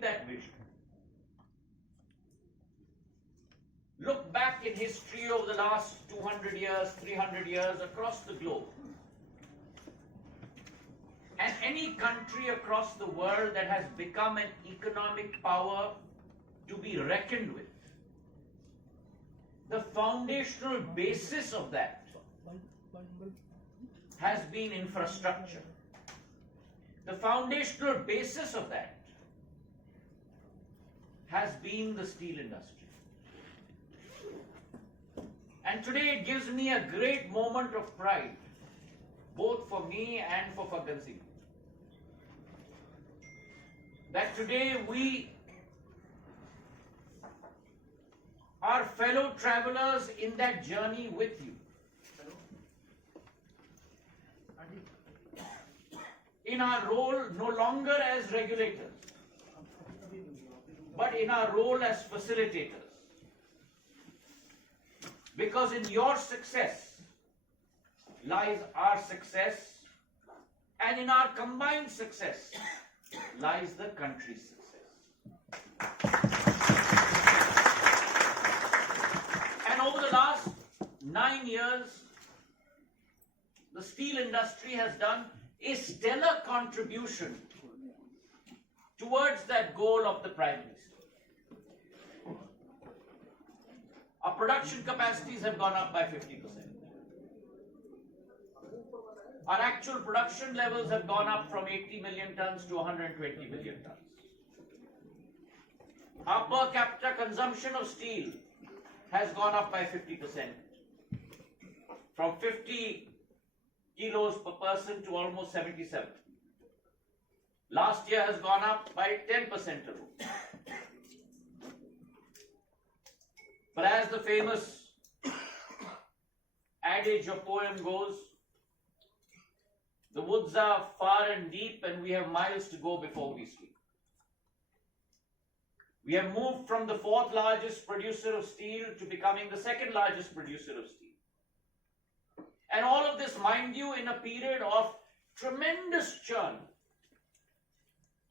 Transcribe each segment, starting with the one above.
that vision. Look back in history over the last 200 years, 300 years across the globe. And any country across the world that has become an economic power to be reckoned with, the foundational basis of that has been infrastructure. The foundational basis of that has been the steel industry. And today it gives me a great moment of pride, both for me and for Phaggan Singh, that today we are fellow travelers in that journey with you. In our role no longer as regulators, but in our role as facilitators. Because in your success lies our success, and in our combined success lies the country's success. And over the last 9 years, the steel industry has done a stellar contribution towards that goal of the Prime Minister. Our production capacities have gone up by 50%. Our actual production levels have gone up from 80 million tons to 120 million tons. Our per capita consumption of steel has gone up by 50%. From 50 kilos per person to almost 77. Last year has gone up by 10% alone. But as the famous adage or poem goes, the woods are far and deep and we have miles to go before we sleep. We have moved from the 4th largest producer of steel to becoming the 2nd largest producer of steel. And all of this, mind you, in a period of tremendous churn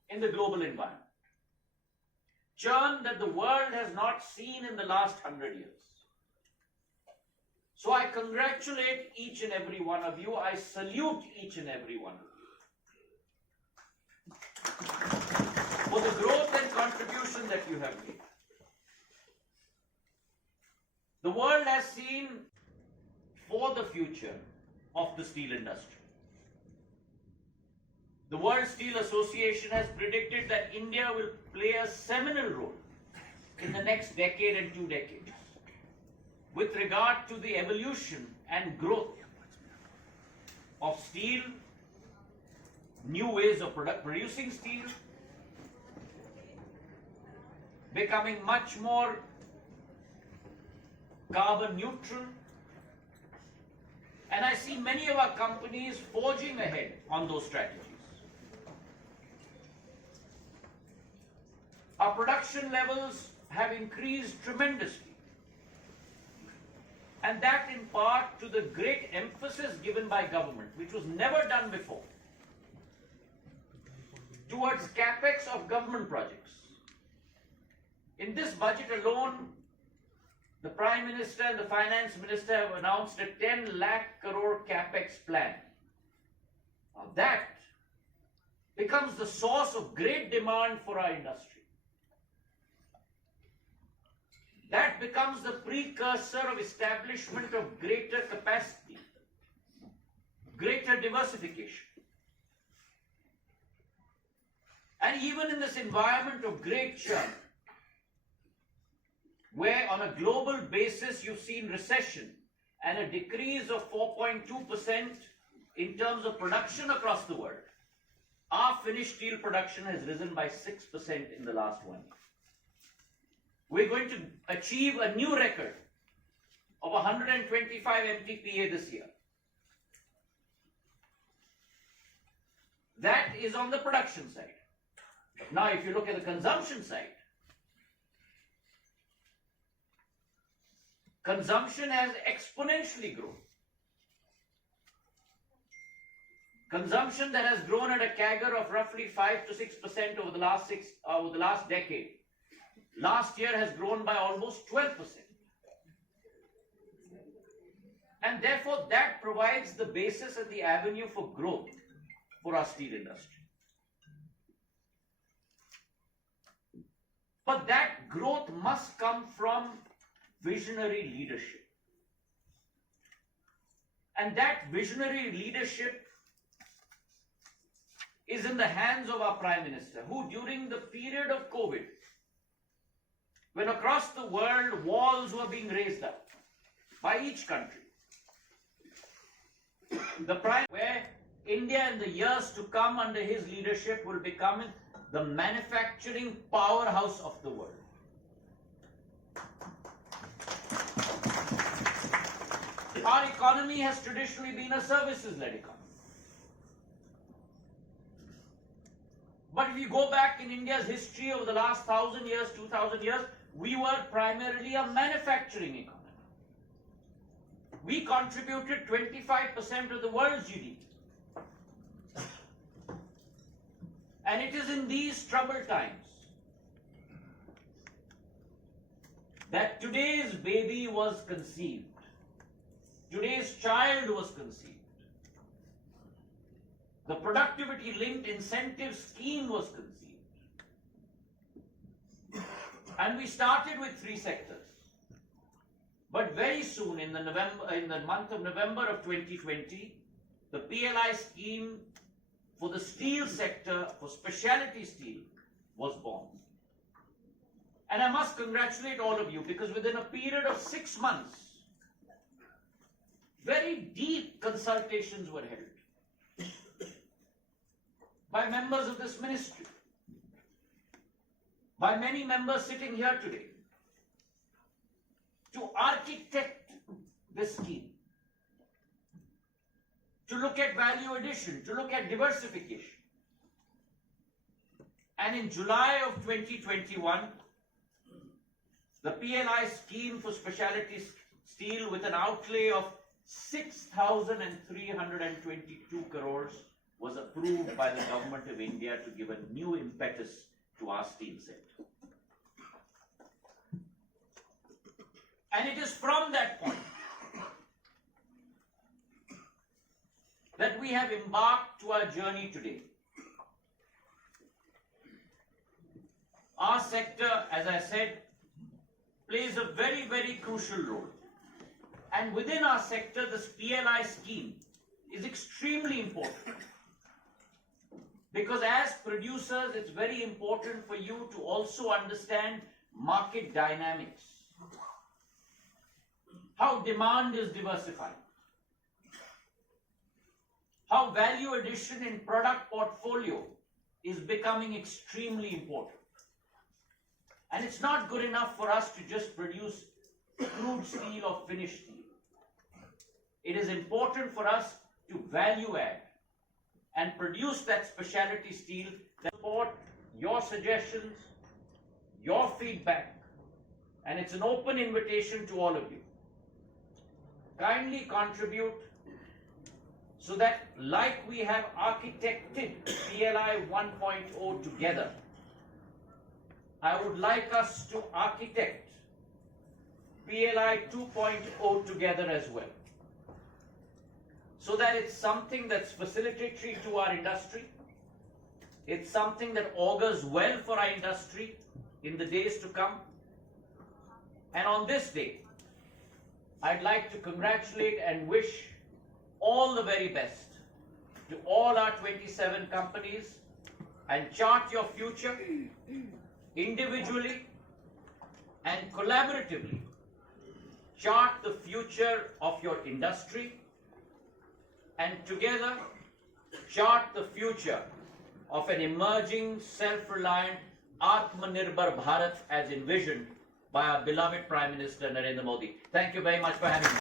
in the global environment. Churn that the world has not seen in the last 100 years. So I congratulate each and every one of you. I salute each and every one of you for the growth and contribution that you have made. The world has seen for the future of the steel industry. The World Steel Association has predicted that India will play a seminal role in the next decade and 2 decades with regard to the evolution and growth of steel, new ways of producing steel, becoming much more carbon neutral. And I see many of our companies forging ahead on those strategies. Our production levels have increased tremendously. And that in part to the great emphasis given by government, which was never done before, towards capex of government projects. In this budget alone, the Prime Minister and the Finance Minister have announced a 10 lakh crore capex plan. Now that becomes the source of great demand for our industry. That becomes the precursor of establishment of greater capacity, greater diversification. And even in this environment of great churn, where on a global basis you've seen recession and a decrease of 4.2% in terms of production across the world, our finished steel production has risen by 6% in the last 1 year. We're going to achieve a new record of 125 MTPA this year. That is on the production side. Now, if you look at the consumption side, consumption has exponentially grown. Consumption that has grown at a CAGR of roughly 5 to 6% over the last decade. Last year has grown by almost 12%. And therefore that provides the basis and the avenue for growth for our steel industry. But that growth must come from visionary leadership. And that visionary leadership is in the hands of our Prime Minister, who during the period of COVID, when across the world walls were being raised up by each country, where India in the years to come under his leadership will become the manufacturing powerhouse of the world. Our economy has traditionally been a services-led economy. But if you go back in India's history over the last 1,000 years, 2,000 years, we were primarily a manufacturing economy. We contributed 25% of the world's GDP. And it is in these troubled times that today's baby was conceived. Today's child was conceived. The productivity-linked incentive scheme was conceived. And we started with 3 sectors. But very soon, in the month of November of 2020, the PLI scheme for the steel sector, for specialty steel, was born. And I must congratulate all of you, because within a period of 6 months, very deep consultations were held by members of this ministry, by many members sitting here today, to architect this scheme, to look at value addition, to look at diversification. And in July of 2021, the PLI scheme for specialty steel, with an outlay of 6,322 crores, was approved by the Government of India to give a new impetus to our steel sector. And it is from that point that we have embarked to our journey today. Our sector, as I said, plays a very, very crucial role. And within our sector, this PLI scheme is extremely important. Because as producers, it's very important for you to also understand market dynamics. How demand is diversifying. How value addition in product portfolio is becoming extremely important. And it's not good enough for us to just produce crude steel or finished steel. It is important for us to value add and produce that specialty steel that support your suggestions, your feedback, and it's an open invitation to all of you. Kindly contribute so that, like we have architected PLI 1.0 together, I would like us to architect PLI 2.0 together as well, so that it's something that's facilitatory to our industry, it's something that augurs well for our industry in the days to come. And on this day, I'd like to congratulate and wish all the very best to all our 27 companies, and chart your future individually and collaboratively. Chart the future of your industry, and together chart the future of an emerging, self-reliant, Atmanirbhar Bharat as envisioned by our beloved Prime Minister Narendra Modi. Thank you very much for having me.